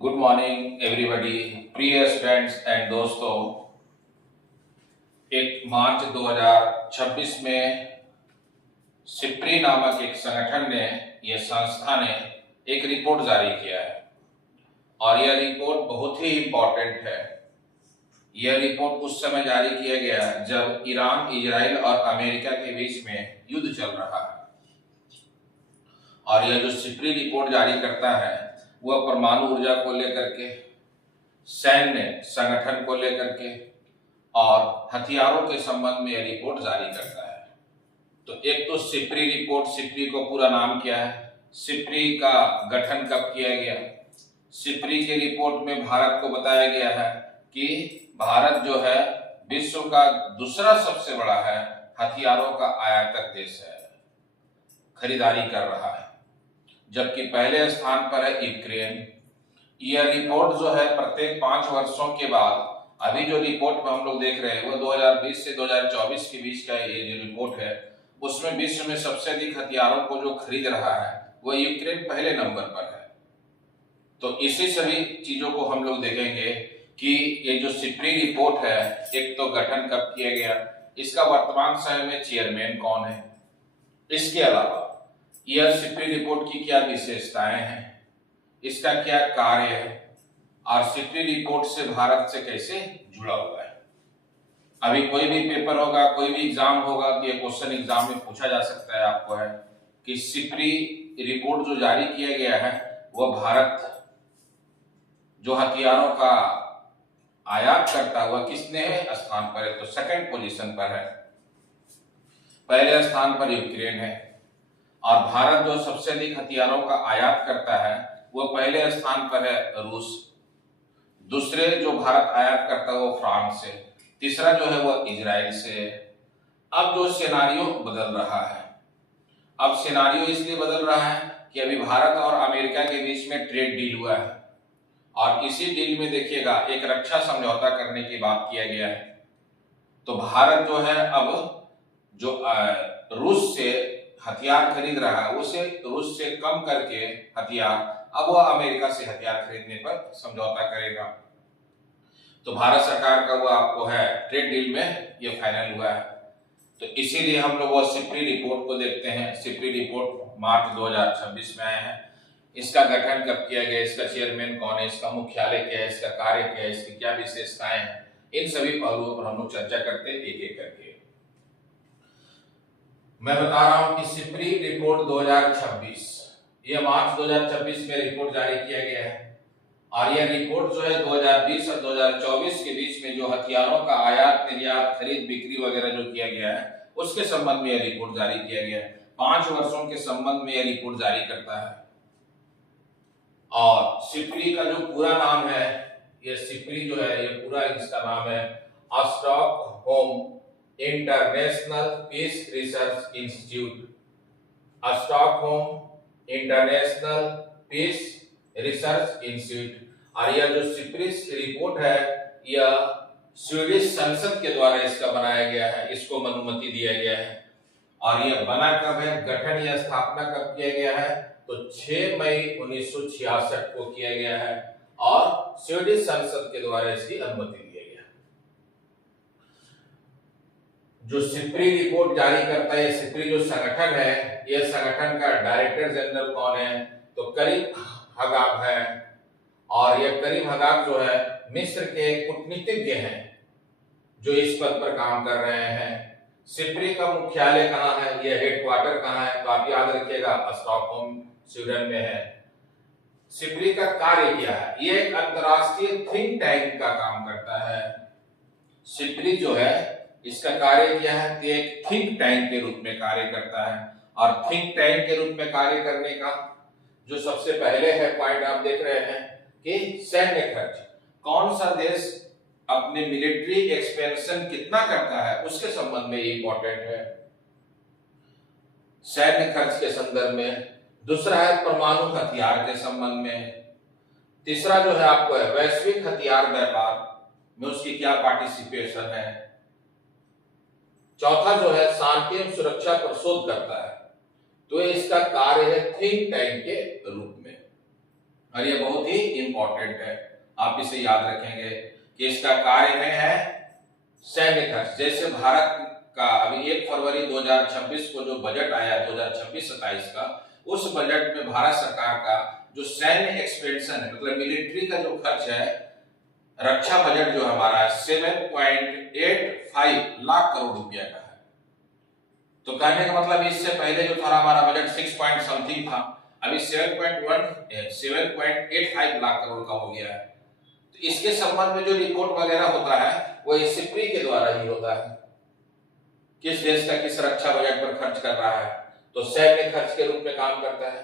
Good morning everybody, प्रिय students and दोस्तों। 1 मार्च 2026 में सिप्री नामक एक संगठन ने, यह संस्था ने एक रिपोर्ट जारी किया है और यह रिपोर्ट बहुत ही इम्पोर्टेंट है। यह रिपोर्ट उस समय जारी किया गया जब ईरान, इजराइल और अमेरिका के बीच में युद्ध चल रहा है। और यह जो सिप्री रिपोर्ट जारी करता है वह परमाणु ऊर्जा को लेकर के, सैन्य संगठन को लेकर के और हथियारों के संबंध में यह रिपोर्ट जारी करता है। तो एक तो सिप्री रिपोर्ट, सिप्री को पूरा नाम क्या है, सिप्री का गठन कब किया गया, सिप्री के रिपोर्ट में भारत को बताया गया है कि भारत जो है विश्व का दूसरा सबसे बड़ा है हथियारों का आयातक देश है, खरीदारी कर रहा है, जबकि पहले स्थान पर है यूक्रेन। यह रिपोर्ट जो है प्रत्येक 5 वर्षों के बाद, अभी जो रिपोर्ट में हम लोग देख रहे हैं वो 2020 से 2024 के बीच का ये जो रिपोर्ट है, उसमें विश्व में सबसे अधिक हथियारों को जो खरीद रहा है वो यूक्रेन पहले नंबर पर है। तो इसी सभी चीजों को हम लोग देखेंगे कि ये जो सिप्री रिपोर्ट है, एक तो गठन कब किया गया, इसका वर्तमान समय में चेयरमैन कौन है, इसके अलावा यह सिप्री रिपोर्ट की क्या विशेषताएं हैं, इसका क्या कार्य है और सिप्री रिपोर्ट से भारत से कैसे जुड़ा हुआ है। अभी कोई भी पेपर होगा, कोई भी एग्जाम होगा तो ये क्वेश्चन एग्जाम में पूछा जा सकता है आपको है कि सिप्री रिपोर्ट जो जारी किया गया है वह भारत जो हथियारों का आयात करता हुआ किसने है स्थान पर है, तो सेकंड पोजीशन पर है। पहले स्थान पर यूक्रेन है और भारत जो सबसे अधिक हथियारों का आयात करता है वो पहले स्थान पर है रूस। दूसरे जो भारत आयात करता है वो फ्रांस से, तीसरा जो है वो इजराइल से। अब जो सिनेरियो बदल रहा है, अब सिनेरियो इसलिए बदल रहा है कि अभी भारत और अमेरिका के बीच में ट्रेड डील हुआ है और इसी डील में देखिएगा एक रक्षा समझौता करने की बात किया गया है। तो भारत जो है अब जो रूस से हथियार खरीद रहा है उसे रूस से कम करके हथियार अब वह अमेरिका से हथियार खरीदने पर समझौता करेगा। तो भारत सरकार का वो आपको है ट्रेड डील में ये फाइनल हुआ है। तो इसीलिए हम लोग वो सिप्री रिपोर्ट को देखते हैं। सिप्री रिपोर्ट मार्च 2026 में आया है। इसका गठन कब किया गया, इसका चेयरमैन कौन है, इसका मुख्यालय क्या है, इसका कार्य क्या है, इसकी क्या विशेषताएं हैं, इन सभी पहलुओं पर हम लोग चर्चा करते हैं एक एक करके। मैं बता रहा हूं कि सिप्री रिपोर्ट 2026, यह मार्च 2026 में रिपोर्ट जारी किया गया है और यह रिपोर्ट जो है 2020 और 2024 के बीच में जो हथियारों का आयात, निर्यात, खरीद, बिक्री वगैरह जो किया गया है उसके संबंध में यह रिपोर्ट जारी किया गया है। 5 वर्षों के संबंध में यह रिपोर्ट जारी करता है। और सिप्री का जो पूरा नाम है, यह सिप्री जो है ये पूरा इसका नाम है Stockholm International Peace Research Institute, Stockholm International Peace Research Institute. और यह जो सिप्री रिपोर्ट है यह स्वीडिश संसद के द्वारा इसका बनाया गया है, इसको अनुमति दिया गया है। और यह बना कब है, गठन या स्थापना कब किया गया है, तो 6 मई 1966 को किया गया है और स्वीडिश संसद के द्वारा इसकी अनुमति दी गई है। जो सिप्री रिपोर्ट जारी करता है, सिप्री जो संगठन है, यह संगठन का डायरेक्टर जनरल कौन है, तो करीम हगाब है। और यह करीम हगाब जो है मिस्र के कूटनीतिज्ञ हैं जो इस पद पर काम कर रहे हैं। सिप्री का मुख्यालय कहाँ है, यह हेडक्वार्टर कहाँ है, तो आप याद रखिएगा स्टॉकहोम स्वीडन में है। सिप्री का कार्य क्या है, यह एक अंतरराष्ट्रीय थिंक टैंक का काम करता है। सिप्री जो है इसका कार्य क्या है, तो एक थिंक टैंक के रूप में कार्य करता है। और थिंक टैंक के रूप में कार्य करने का जो सबसे पहले है पॉइंट आप देख रहे हैं कि सैन्य खर्च, कौन सा देश अपने मिलिट्री एक्सपेंशन कितना करता है उसके संबंध में इंपॉर्टेंट है, सैन्य खर्च के संदर्भ में। दूसरा है परमाणु हथियार के संबंध में। तीसरा जो है आपको है वैश्विक हथियार व्यापार में उसकी क्या पार्टिसिपेशन है। चौथा जो है शांति एवं सुरक्षा पर शोध करता है, तो इसका कार्य है थिंक टैंक के रूप में। और ये बहुत ही इंपॉर्टेंट है, आप इसे याद रखेंगे कि इसका कार्य में है सैन्य खर्च। जैसे भारत का अभी 1 फरवरी 2026 को जो बजट आया 2026-27 का, उस बजट में भारत सरकार का जो सैन्य एक्सपेंशन है, मतलब मिलिट्री का जो खर्च है, रक्षा बजट जो हमारा 7.85 लाख करोड़ रुपया का है। तो कहने का मतलब इससे पहले जो था हमारा बजट 6 पॉइंट समथिंग था, अभी 7.85 लाख करोड़ का हो गया है। तो इसके संबंध में जो रिपोर्ट वगैरह होता है वो सिप्री के द्वारा ही होता है, किस देश का किस रक्षा बजट पर खर्च कर रहा है, तो सैन्य खर्च के रूप में काम करता है।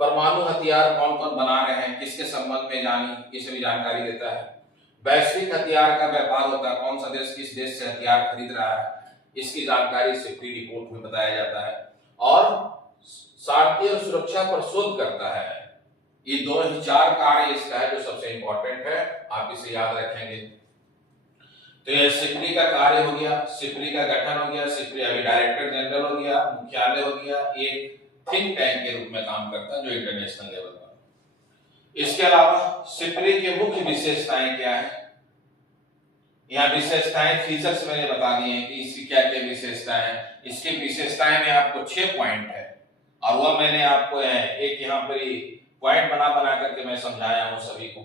परमाणु हथियार कौन कौन बना रहे हैं, किसके संबंध में जानी, ये सभी जानकारी देता है। वैश्विक हथियार का व्यापार होता है, कौन सा देश किस देश से हथियार खरीद रहा है, इसकी जानकारी सिप्री रिपोर्ट में बताया जाता है। और शांति और सुरक्षा पर शोध करता है। ये 4 कार्य इसका है जो सबसे इंपॉर्टेंट है, आप इसे याद रखेंगे। तो ये सिप्री का कार्य हो गया, सिप्री का गठन हो गया, सिप्री अभी डायरेक्टर जनरल हो गया, मुख्यालय हो गया, एक थिंक टैंक के रूप में काम करता है जो इंटरनेशनल लेवल पर। इसके अलावा सिप्री के मुख्य विशेषताएं क्या है, यहाँ विशेषताएं फीचर्स मैंने बता दिए हैं कि इसकी क्या क्या विशेषताएं हैं। इसकी विशेषताएं में आपको 6 पॉइंट है और वह मैंने आपको एक यहाँ पर पॉइंट बना करके मैं समझाया हूं सभी को,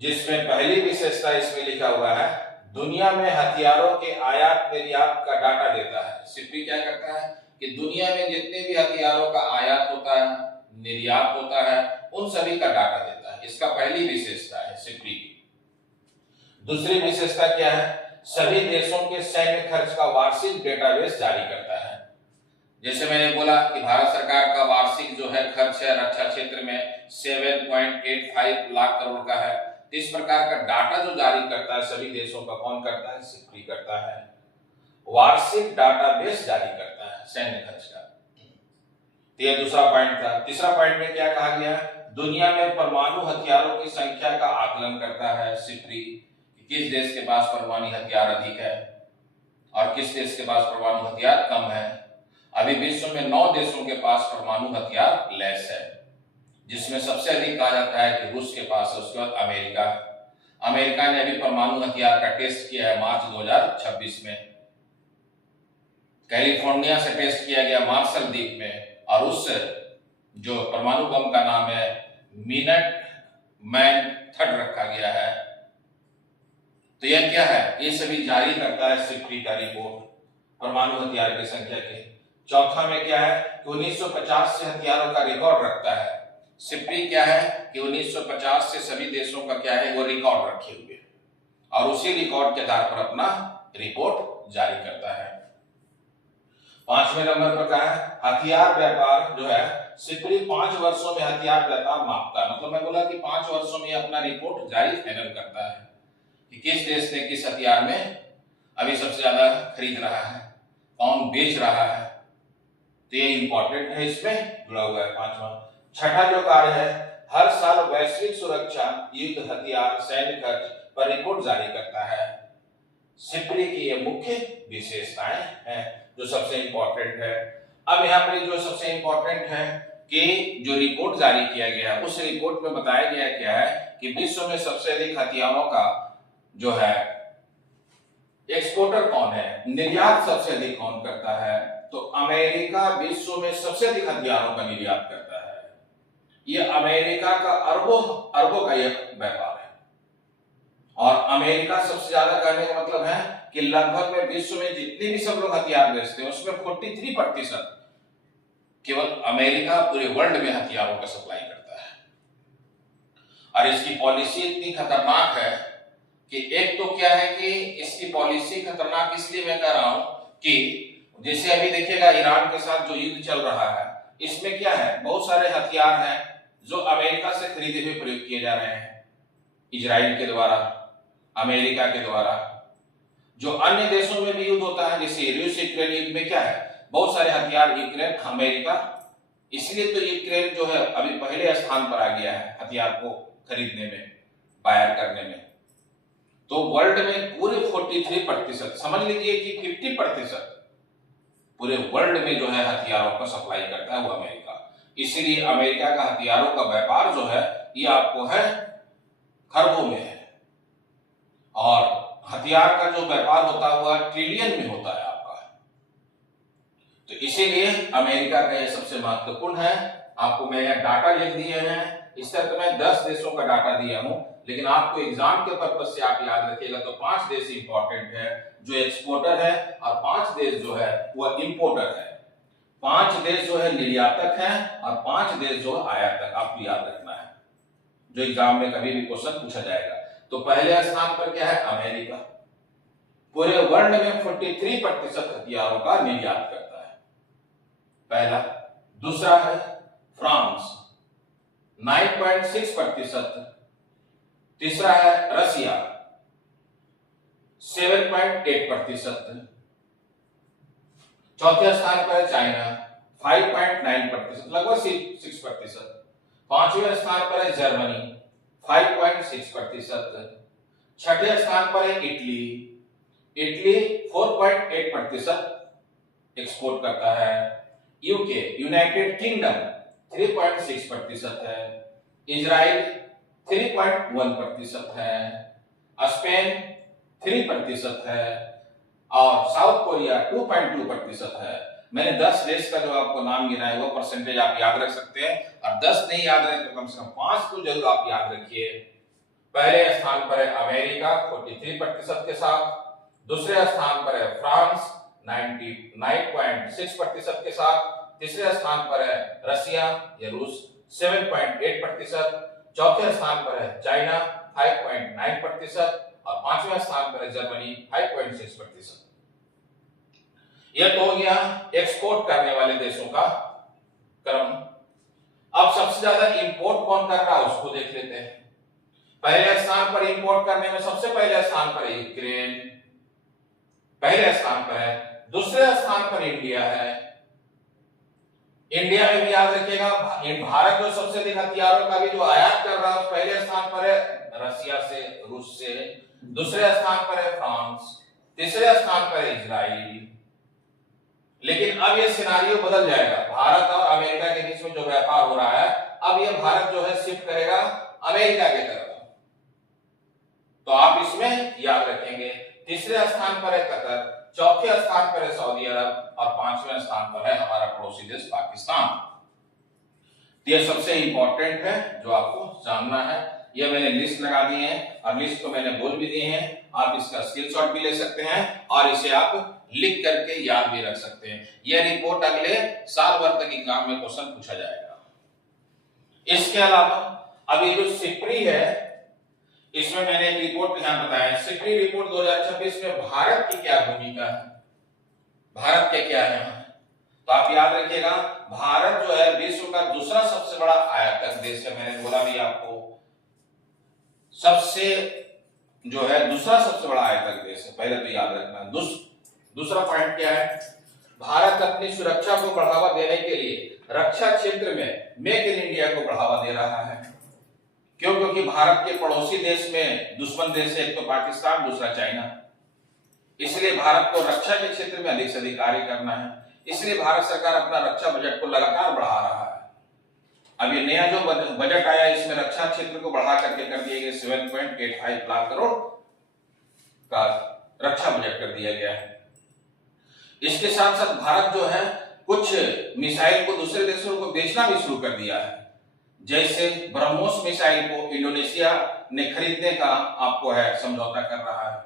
जिसमें पहली विशेषता इसमें लिखा हुआ है, दुनिया में हथियारों के आयात निर्यात का डाटा देता है। सिप्री क्या करता है कि दुनिया में जितने भी हथियारों का आयात होता है, निर्यात होता है, उन सभी का डाटा देता है। इसका पहली विशेषता है सिप्री की। दूसरी विशेषता क्या है, सभी देशों के सैन्य खर्च का वार्षिक डेटाबेस जारी करता है। जैसे मैंने बोला कि भारत सरकार का वार्षिक जो है खर्च है रक्षा क्षेत्र में 7.85 लाख करोड़ का है। इस प्रकार का डाटा जो जारी करता है सभी देशों का, कौन करता है, सिप्री करता है। वार्षिक डाटाबेस जारी करता है सैन्य खर्च का। तो यह दूसरा पॉइंट था। तीसरा पॉइंट में क्या कहा गया, दुनिया में परमाणु हथियारों की संख्या का आकलन करता है सिप्री, किस देश के पास परमाणु हथियार अधिक है और किस देश के पास परमाणु हथियार कम है। अभी विश्व में 9 देशों के पास परमाणु हथियार लेस है, जिसमें सबसे अधिक कहा जाता है कि रूस के पास है, उसके बाद अमेरिका ने अभी परमाणु हथियार का टेस्ट किया है मार्च 2026 में। कैलिफोर्निया से टेस्ट किया गया मार्शल द्वीप में, और उस जो परमाणु बम का नाम है मिनट थर्ड रखा गया है। तो यह क्या है, ये सभी जारी करता है सिप्री का रिपोर्ट परमाणु हथियार की संख्या के। चौथा में क्या है कि 1950 से हथियारों का रिकॉर्ड रखता है सिप्री। क्या है कि 1950 से सभी देशों का क्या है वो रिकॉर्ड रखे हुए और उसी रिकॉर्ड के आधार पर अपना रिपोर्ट जारी करता है। 5वें नंबर पर क्या है, हथियार व्यापार जो है सिप्री 5 वर्षों में हथियार व्यापार मापता है। मतलब मैं बोला कि 5 वर्षों में अपना रिपोर्ट जारी फाइनल करता है कि किस देश ने किस हथियार में अभी सबसे ज्यादा खरीद रहा है, कौन बेच रहा है। तो ये इंपॉर्टेंट है, इसमें जुड़ा हुआ है 5वां। छठा जो कार्य है, हर साल वैश्विक सुरक्षा, युद्ध हथियार, सैन्य खर्च पर रिपोर्ट जारी करता है। सिप्री की ये मुख्य विशेषताएं हैं जो सबसे इंपॉर्टेंट है। अब यहाँ पर जो सबसे इंपॉर्टेंट है कि जो रिपोर्ट जारी किया गया उस रिपोर्ट में बताया गया क्या है कि विश्व में सबसे अधिक हथियारों का जो है एक्सपोर्टर कौन है, निर्यात सबसे अधिक कौन करता है, तो अमेरिका विश्व में सबसे अधिक हथियारों का निर्यात करता है। यह अमेरिका का अरबों का यह व्यापार है और अमेरिका सबसे ज्यादा कहने का मतलब है कि लगभग में विश्व में जितने भी सब लोग हथियार बेचते हैं उसमें 43% केवल अमेरिका पूरे वर्ल्ड में हथियारों का सप्लाई करता है। और इसकी पॉलिसी इतनी खतरनाक है कि एक तो क्या है कि इसकी पॉलिसी खतरनाक इसलिए मैं कह रहा हूं कि जैसे अभी देखिएगा ईरान के साथ जो युद्ध चल रहा है, इसमें क्या है बहुत सारे हथियार हैं जो अमेरिका से खरीदे हुए प्रयोग किए जा रहे हैं, इजराइल के द्वारा, अमेरिका के द्वारा। जो अन्य देशों में भी युद्ध होता है जैसे रूस यूक्रेन युद्ध में क्या है बहुत सारे हथियार यूक्रेन अमेरिका, इसलिए तो यूक्रेन जो है अभी पहले स्थान पर आ गया है हथियार को खरीदने में, बायर करने में। तो वर्ल्ड में पूरे 43% समझ लीजिए कि 50% पूरे वर्ल्ड में जो है हथियारों का सप्लाई करता है वो अमेरिका। इसीलिए अमेरिका का हथियारों का व्यापार जो है ये आपको है खरबों में है, और हथियार का जो व्यापार होता हुआ ट्रिलियन में होता है आपका। तो इसीलिए अमेरिका का ये सबसे महत्वपूर्ण है। आपको मैं यहाँ डाटा लिख दिए हैं, इस तरह तो मैं 10 देशों का डाटा दिया हूं, लेकिन आपको एग्जाम के पर्पज से आप याद रखिएगा तो 5 देश इंपॉर्टेंट है जो एक्सपोर्टर है, और 5 देश जो है वह इंपोर्टर है। 5 देश जो है निर्यातक है और 5 देश जो है आयातक, आपको याद रखना है, जो एग्जाम में कभी भी क्वेश्चन पूछा जाएगा। तो पहले स्थान पर क्या है? अमेरिका, पूरे वर्ल्ड में 43% हथियारों का निर्यात करता है, पहला। दूसरा है फ्रांस 9.6%। तीसरा है रसिया 7.8%। चौथे स्थान पर है चाइना 5.9%, लगभग 6%। पांचवें स्थान पर है जर्मनी 5.6%। छठे स्थान पर है इटली 4.8% एक्सपोर्ट करता है। यूके यूनाइटेड किंगडम 3.6% है। इजराइल 3.1% है। स्पेन 3% है, और साउथ कोरिया 2.2% है। मैंने 10 देश का जो आपको नाम गिना है वो परसेंटेज आप याद रख सकते हैं, और 10 नहीं याद रहे तो कम से कम 5 तो जरूर आप याद रखिए। पहले स्थान पर है अमेरिका 43% के साथ, दूसरे स्थान पर है फ्रांस 9.6% के साथ, तीसरे स्थान पर है रशिया या रूस 7.8%, चौथे स्थान पर है चाइना 5.9%, और पांचवें स्थान पर है जर्मनी 5.6%। यह तो हो गया एक्सपोर्ट करने वाले देशों का क्रम। अब सबसे ज्यादा इंपोर्ट कौन कर रहा है उसको देख लेते हैं। पहले स्थान पर इंपोर्ट करने में सबसे पहले स्थान पर है यूक्रेन, पहले स्थान पर है। दूसरे स्थान पर इंडिया है। इंडिया में भी याद रखिएगा भारत जो सबसे अधिक हथियारों का भी जो आयात कर रहा है पहले स्थान पर है रसिया से, रूस से। दूसरे स्थान पर है फ्रांस, तीसरे स्थान पर है इजराइल। लेकिन अब ये सिनारियो बदल जाएगा, भारत और अमेरिका के बीच में जो व्यापार हो रहा है अब ये भारत जो है शिफ्ट करेगा अमेरिका की तरफ। तो आप इसमें याद रखेंगे तीसरे स्थान पर है कतर, चौथे स्थान पर है सऊदी अरब, और पांचवें स्थान पर है हमारा पड़ोसी देश पाकिस्तान। ये सबसे इंपॉर्टेंट है जो आपको जानना है। ये मैंने लिस्ट लगा दी है और लिस्ट को मैंने बोल भी दिए हैं, आप इसका स्क्रीनशॉट भी ले सकते हैं और इसे आप लिख करके याद भी रख सकते हैं। यह रिपोर्ट अगले साल भर तक एग्जाम में क्वेश्चन पूछा जाएगा। इसके अलावा अब ये जो सिप्री है इसमें मैंने एक रिपोर्ट यहां बताया। सिप्री रिपोर्ट 2026 में भारत की क्या भूमिका है, भारत के क्या है, तो आप याद रखिएगा भारत जो है विश्व का दूसरा सबसे बड़ा आयातक देश है। मैंने बोला भी आपको सबसे जो है दूसरा सबसे बड़ा आयातक देश है, पहले तो याद रखना। दूसरा पॉइंट क्या है, भारत अपनी सुरक्षा को बढ़ावा देने के लिए रक्षा क्षेत्र में मेक इन इंडिया को बढ़ावा दे रहा है। क्यों? क्योंकि भारत के पड़ोसी देश में दुश्मन देश है, एक तो पाकिस्तान, दूसरा चाइना। इसलिए भारत को रक्षा के क्षेत्र में अधिक से अधिक कार्य करना है। इसलिए भारत सरकार अपना रक्षा बजट को लगातार बढ़ा रहा है। अब ये नया जो बजट आया इसमें रक्षा क्षेत्र को बढ़ा करके कर दिए गए 7.85 लाख करोड़ का रक्षा बजट कर दिया गया है। इसके साथ साथ भारत जो है कुछ मिसाइल को दूसरे देशों को बेचना भी शुरू कर दिया है। जैसे ब्रह्मोस मिसाइल को इंडोनेशिया ने खरीदने का आपको है समझौता कर रहा है।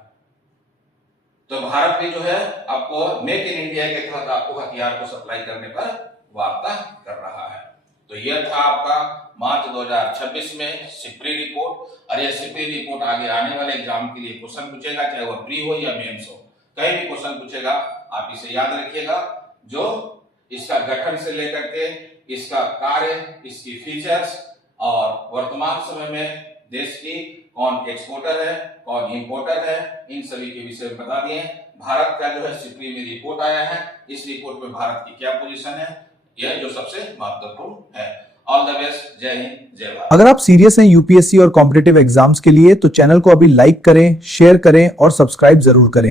तो भारत भी जो है आपको मेक इन इंडिया के तहत आपको हथियार को सप्लाई करने पर वार्ता कर रहा है। तो यह था आपका मार्च 2026 में सिप्री रिपोर्ट, और यह सिप्री रिपोर्ट आगे आने वाले एग्जाम के लिए क्वेश्चन पूछेगा, चाहे वह प्री हो या मेंस हो, कहीं भी क्वेश्चन पूछेगा। आप इसे याद रखिएगा, जो इसका गठन से लेकर के इसका कार्य, इसकी फीचर्स, और वर्तमान समय में देश की कौन एक्सपोर्टर है कौन इंपोर्टर है, इन सभी के विषय में बता दिए। भारत का जो है सिप्री में रिपोर्ट आया है, इस रिपोर्ट में भारत की क्या पोजीशन है, यह जो सबसे महत्वपूर्ण है। ऑल द बेस्ट, जय हिंद, जय भारत। अगर आप सीरियस हैं यूपीएससी और कॉम्पिटिटिव एग्जाम्स के लिए तो चैनल को अभी लाइक करें, शेयर करें और सब्सक्राइब जरूर करें।